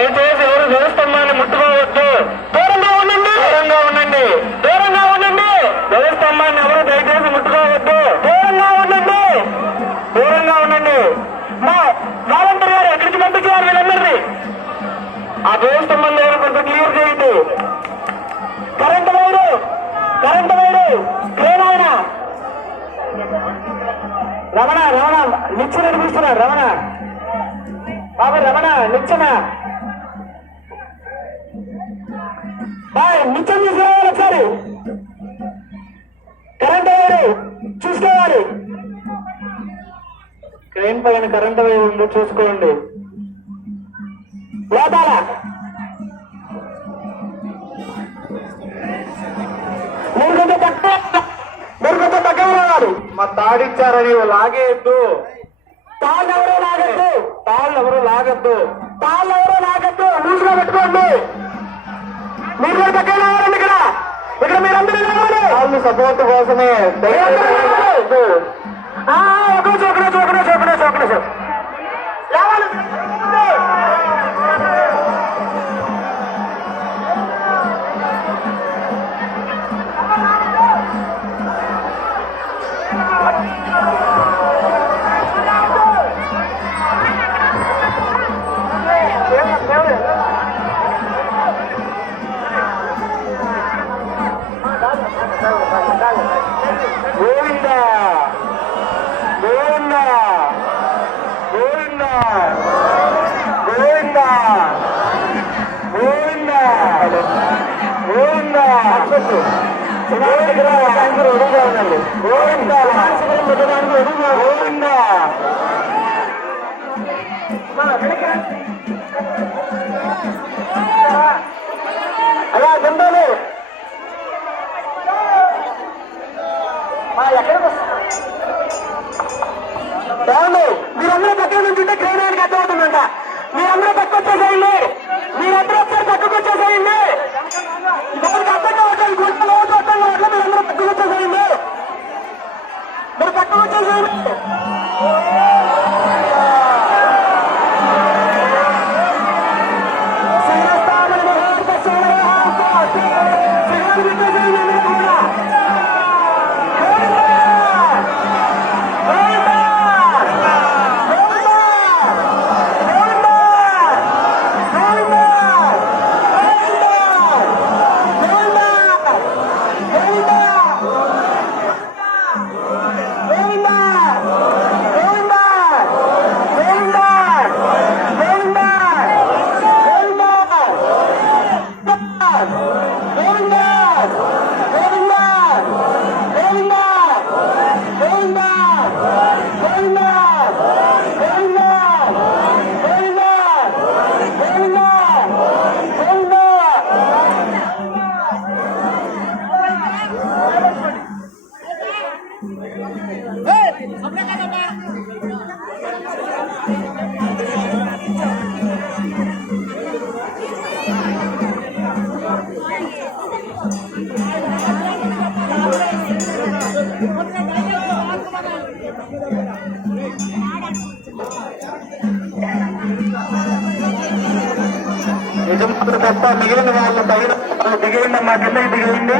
దయచేసి ఎవరు ధ్వజస్తంభాన్ని ముట్టుకోవద్దు. దూరంగా ఉండండి, దూరంగా ఉండండి, దూరంగా ఉండండి. ధ్వజస్తంభాన్ని ఎవరు దయచేసి ముట్టుకోవద్దు. దూరంగా ఉండండి, దూరంగా ఉండండి. మా వాలంటీర్ గారు ఎక్కడికి పంపించారు వీళ్ళందరినీ? ఆ ధ్వజస్తంభం దగ్గర కొంచెం క్లియర్ చేయండి. Current wire, current wire crane ఆయన రమణ, రమణ నిచ్చెన నడిపిస్తున్నాడు. రమణ బాబు, రమణ నిచ్చెన బాయ్, నిచ్చెన తీసుకురావాలి ఒకసారి. కరెంటు వైరు చూసుకోవాలి. క్రేన్ పైన కరెంటు వైరు ఉందో చూసుకోండి. లోతాల మీరు కొంచెం తక్కువ రావాలి. మా తాడిచ్చారని లాగేయద్దు. తాళ్ళు ఎవరో లాగద్దు, తాళ్ళు ఎవరో లాగద్దు, తాళ్ళు ఎవరో లాగద్దు. లూజ్గా పెట్టుకోండి. మీరు కూడా తక్కువ రావాలండి. ఇక్కడ ఇక్కడ మీరందరూ రావాలి. వాళ్ళు సపోర్ట్ కోసమే. ఒకరోజు రావాలి. గోవిందా గోవిందా గోవిందా గోవిందా గోవిందా గోవిందా ఎదురుగా ఉండండి. గోవిందా గోవిందా. అలా జెండాలు ఎక్కడికి వస్తుంది? మీరందరూ పక్కన నుంచుంటే క్రేన్ ఆయనకి అర్థమవుతుందంట. మీరందరూ పక్క వచ్చేసేయండి. మీరందరూ ఒకసారి పక్కకు వచ్చేసేయండి. ఎవరికి అర్థం కావట్లేదు, గుంటలో అర్థం కావట్లేదు. మీరందరూ పక్కకు వచ్చేసేయండి. మీరు పక్కకు వచ్చేసేయండి. నిజం తప్ప మిగిలిన వాళ్ళ పైన దిగేయండి. మా కిందకి దిగేయండి.